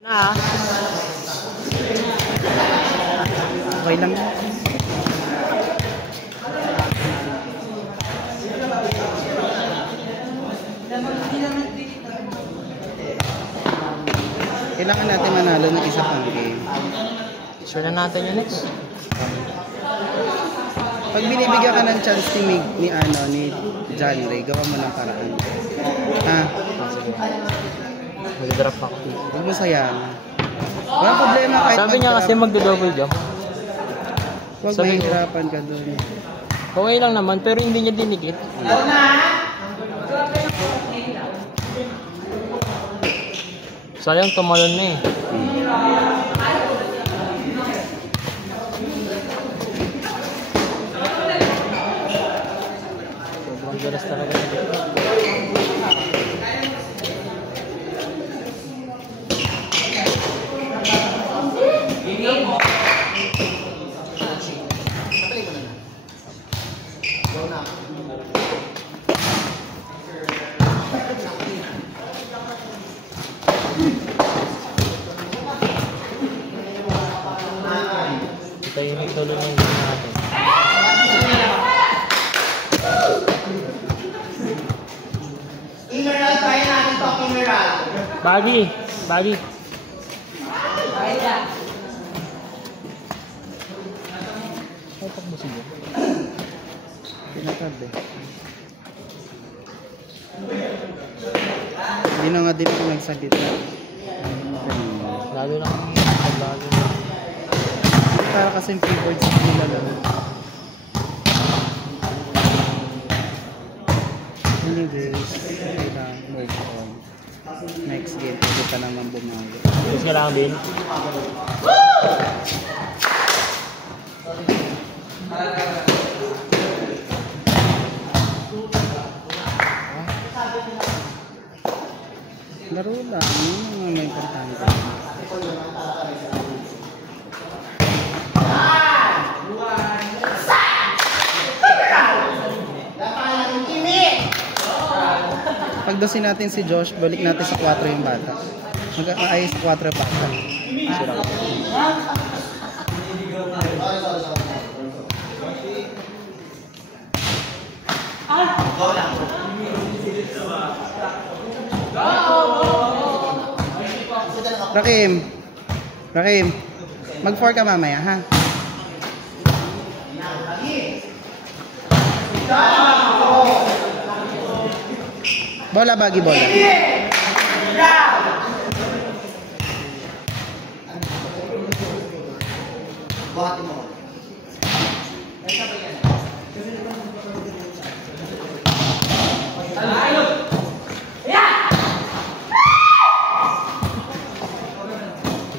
Na. Okay lang. Kailangan natin manalo ng isa pang game. Sure na natin yung next. Pag binibigyan ka ng chance ni John Ray, gawa mo ng paraan. Ha? Mag-drop ako. Huwag mo sayang. Walang problema kahit sabi niya kasi magdo-double jump. Huwag sabi mahirapan ka doon. Okay lang naman, pero hindi niya dinikit. Sayang tumalon na eh. Sobrang galas talaga. Ito yung ituloy na yung natin. Emerald, try natin to, Emerald. Baggy! Baggy! Ay, takbo siya. Pinatad eh. Hindi na nga din ako nagsalita. Lalo lang ang lalo na. Para kasi yung keyboards nila lang. Anyways, okay lang. Move on. Next game, pwede ka naman bumalo. Gusto ka lang din. Laro lang, yun ang may importante. Pagdasin natin si Josh, balik natin sa 4 yung bata. Mag-aayos sa 4 bata. Sira ko. Rakim, mag-4 ka mamaya, ha? Bola, bagi bola. Buhatin mo.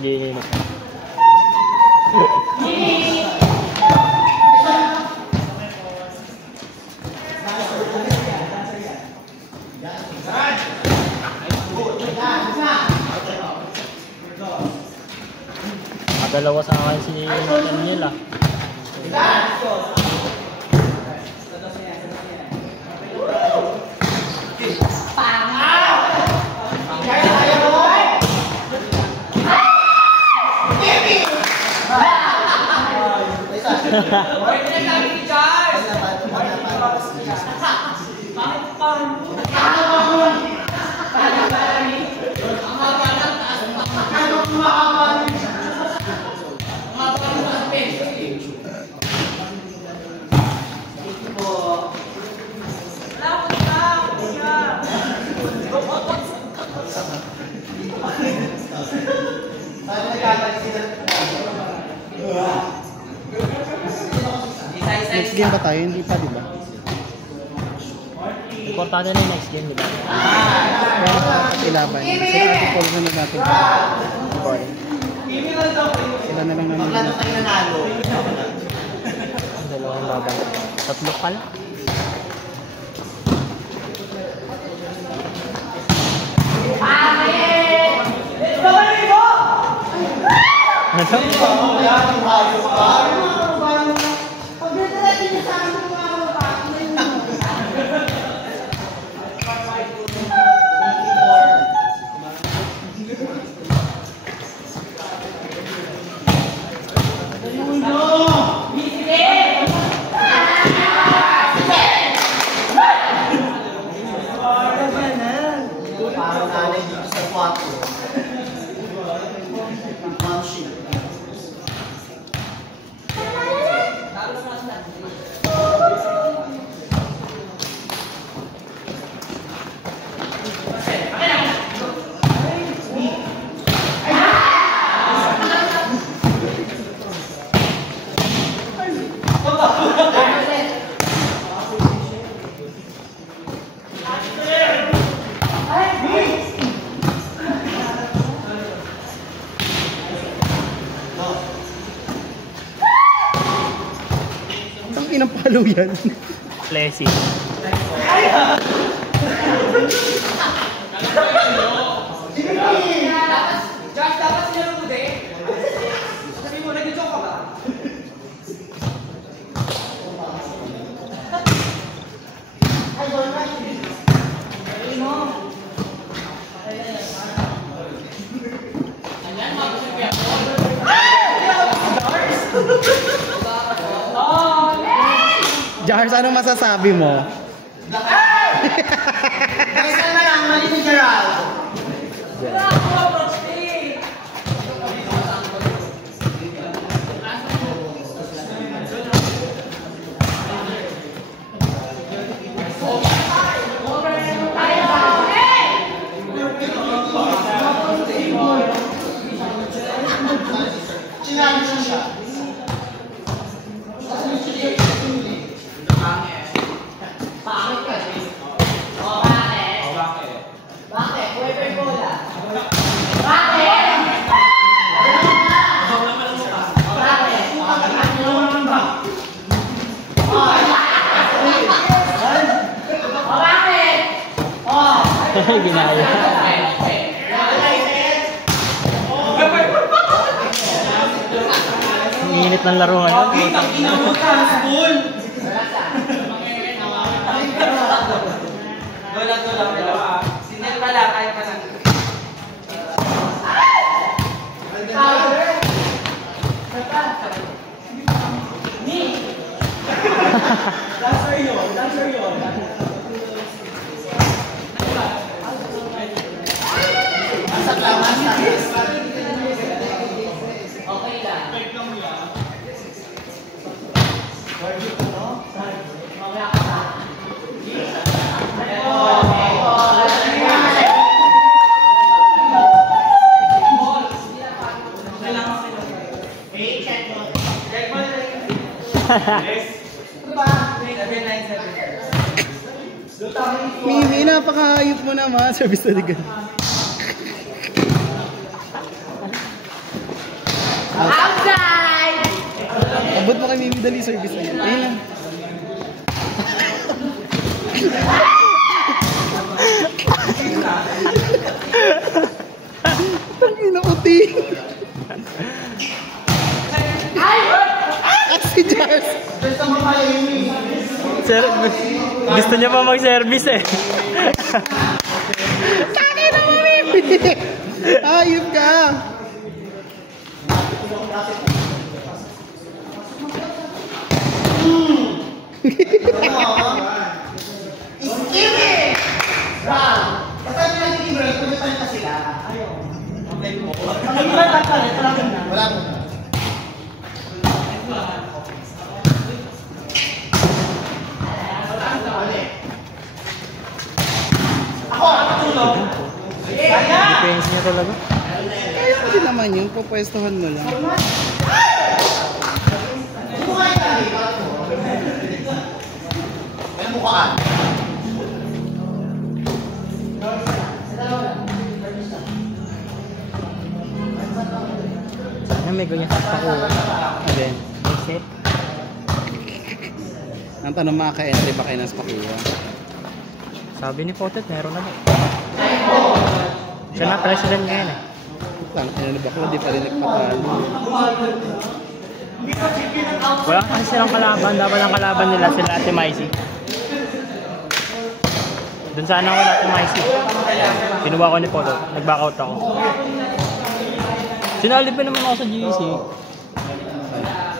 Hindi na. Dalawa sa akin si Daniel ah. Next game ba tayo? Hindi pa, di ba? Importante na yung next game, di ba? Ilaban. Sila ating call na natin. Sila na lang naman. Paglalo tayo nanalo. Dalawang laban. Tatlo pala. Halo yan. Plessy. Josh, dapat sinaro mo din. Sabi mo, nag-joke ka ba? Jars, anong masasabi mo? Guys, na lang, mali ni Gerald. Sinabi siya. Ginaya. Ang init ng laro ngayon. Gola. Sinel pala, kaya pa lang. Mimi, napakahayop mo naman. Service na ligan. Outside! Abot mo kay Mimi, dali service na yun. Ayun lang. Tangina ko, ting. At si Jars. Sir, gusto niya pa mag-service eh. Taki na mo, Mimi. Ayun ka. Iskimi! Ram! Basta nyo lang yung break, pumitan pa sila. Ayaw. Wala mo. Defense niya talaga. Kaya mo din naman yun. Pupwestuhan mo lang. May mukhaan. Sana may ganyan sa ako. Alin? Set. Ang tanong, maka-entry ba kayo ng Spakuya? Sabi ni Potet, meron na ba? Siya na president ngayon eh. Ano ba ko? Hindi pa rin nagpatalo. Wala kasi silang kalaban. Dapat ang kalaban nila sila Ate Maisy. Doon sana wala Ate Maisy. Pinuha ko ni Potet. Nag-back out ako. Sinalib pa naman ako sa GC.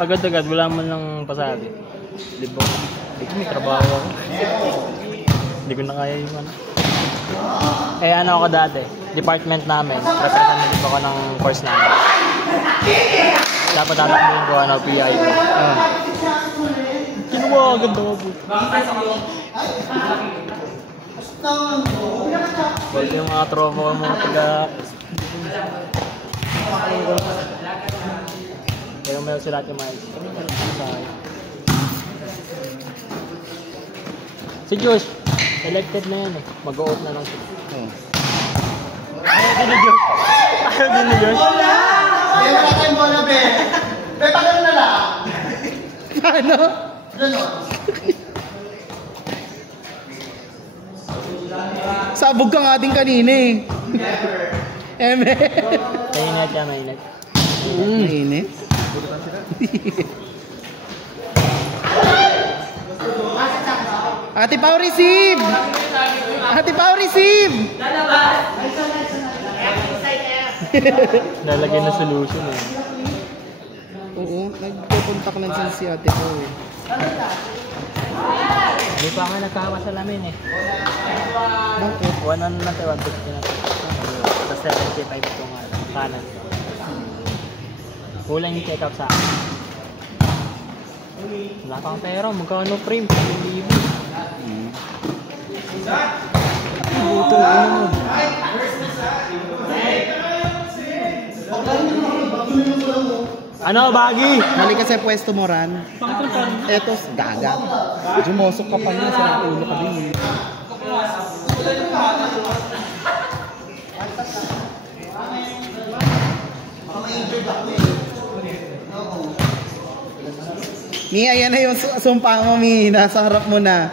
Agad-agad, wala man lang pasabi. Libo. May trabaho ako. Hindi ko na kaya yung ano. Eh ano ako dati, department namin, representative ako ng course namin. Dapat tatakbuhin ko ano, PI. Kinuha agad ako po. Balik yung mga tropa ko mga taga. Pero meron sila Ate Miles. Si Josh, elected na yan eh. Mag-o-out na lang siya. Ayaw din ni Josh. Ayaw din ni Josh. Bola! Wala tayong bola, be. Be, pagano na lang. Ano? Ganon. Sabog ka nga din kanina eh. Eme. Mainit yan, mainit. Mainit. Ate Pao, receive! Ate Pao, receive! Lalagyan na solution eh. Oo, nagpupuntak lang siya si Ate Pao eh. Hindi pa nga nagkakasalamin eh. Bakit? 1 na natin, 150 na. Tapos 75 itong kanan. Kulang yung check-up sa akin. Wala kang pera, magkano frame? 1,000. Buto mo. Ano, Bagi? Mali kasi pwesto mo, Ran. Eto, gaga. Jumusok ka pa niya, sarang ulo ka din eh. Mi, ayan na yung sumpa mo, Mi. Nasa harap mo na.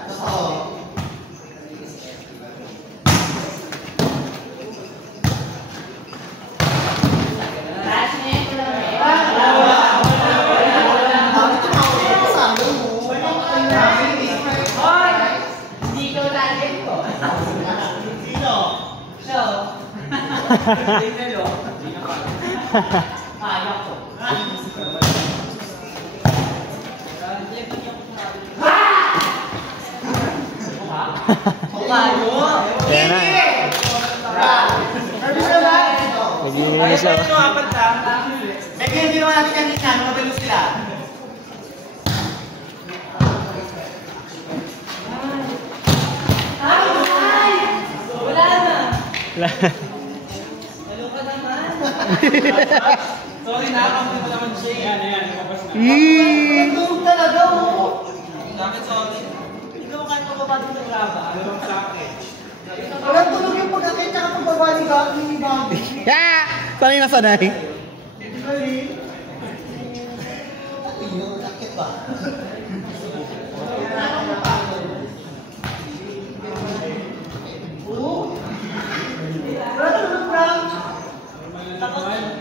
Ayan na. Naglilinis ako. Lagyan yung ginawa natin kanina, mabalo sila. Sorry na, kami mo naman siya. Yee! Tulog talaga, oh. Bakit sorry? Ikaw kahit pababa din ng laba. Ano sa akin? Walang tulog yung pagkakit tsaka pagbaba ni Gabi. Yeah! Sanay na sanay. Sakit ba?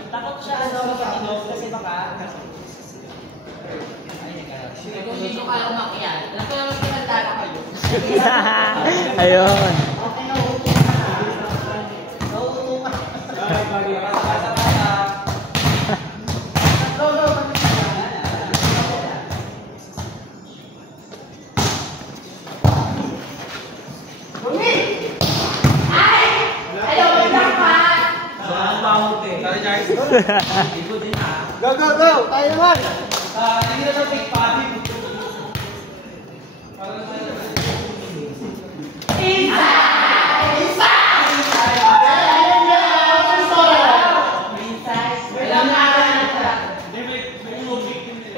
Takot siya mag-inom kasi baka Kung hindi ko kaya umakyat, nagkaroon ko ng dala kayo. Ayun. Go, go, go! Tayo naman! Hindi na sa big party.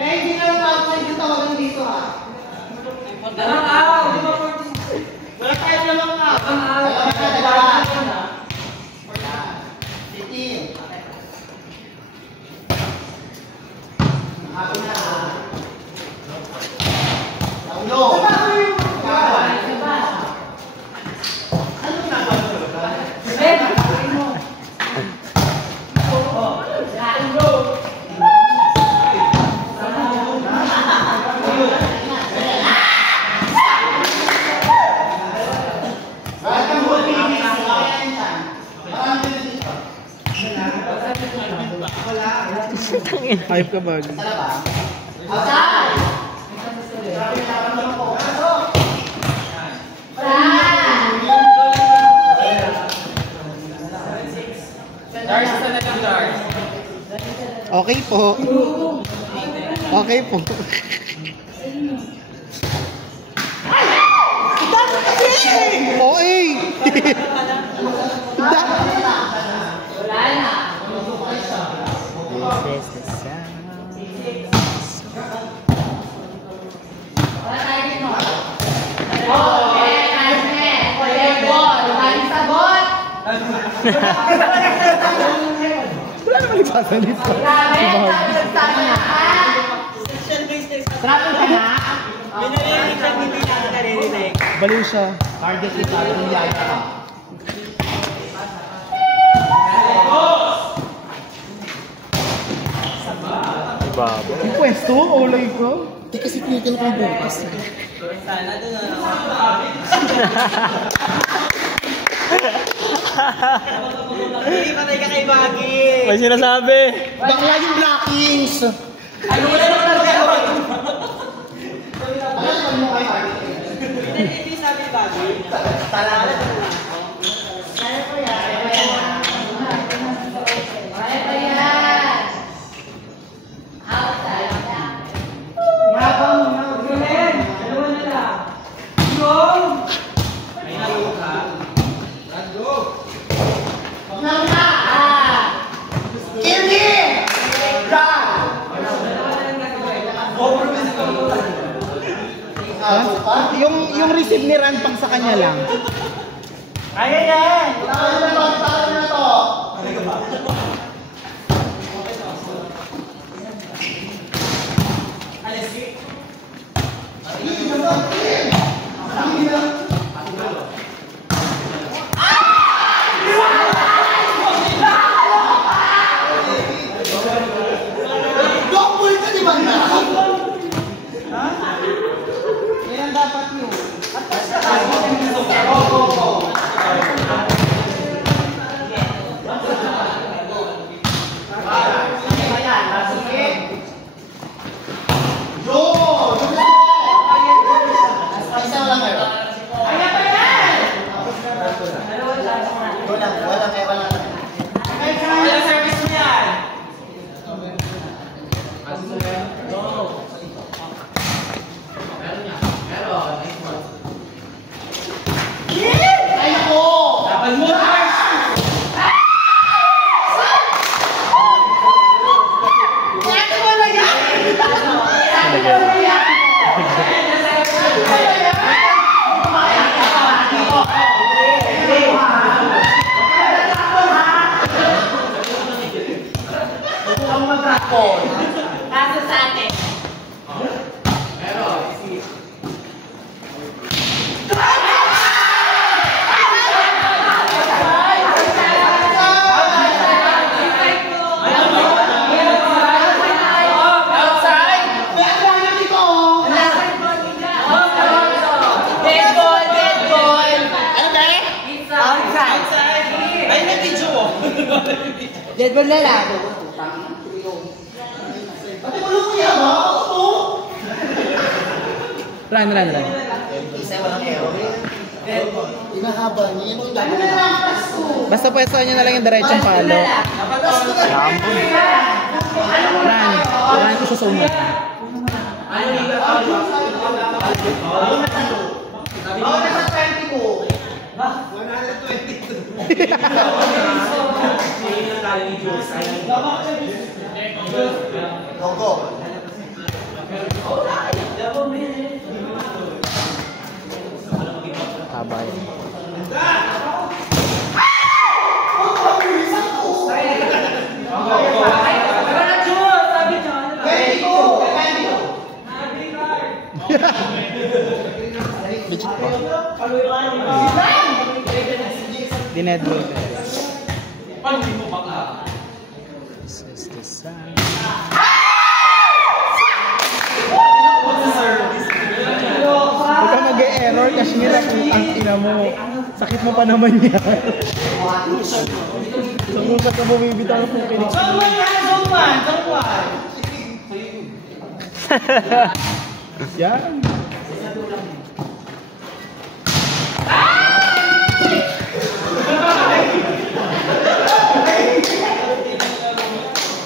Hindi na lang outside yung tawagan dito ha. Wala tayo naman nga. Hype ka ba? Okay po. Okay po. Oy! Wala na. This is the sound. Wala tayo dito. Okay, Asme. Volleyball. Maling sabot. Wala naman nagsasalita. Grabe, sabi nagsabi na ka. Trapin ka na? Baliw siya. Target is not yung yaya ka. Ibaba. Yung pwesto, olay ko. Di kasi tinitin ko yung bukas. Patay ka kay Baggy. May sinasabi. Bakla yung blockings! Ano wala naman nagkaroon? Hindi sabi ni Baggy. Talala na lang. Kaya pa yan. Kaya pa yan. Outside. Yabang na. Galen. Dalawa na lang. Yung. Ay nalo ka. Let's go. Kill me! Yung receive ni Ran pang sa kanya lang. Kaya yan. Talo na to! Double ka di ba na? Yan dapat yun. Walang service mo yan. Ay ako! Dapat mo harsh. Kaso sa atin. Dead ball na lang. Pati mo lang kuya ba? Ako? Ran. Isa walang error. Inahaba niya. Yan yung dami. Basta pwesto nyo na lang yung diretsong palo. Ran, isusuma. Ako nasa 20 ko. 120. Go, go. Haba yun. Legit ba? Dinedwell. This is the sign. Huwag ka mag-error kasi nila kung ang ina mo. Sakit mo pa naman yan. So kung ka bumibitaw kung pinig. Someone. Yan.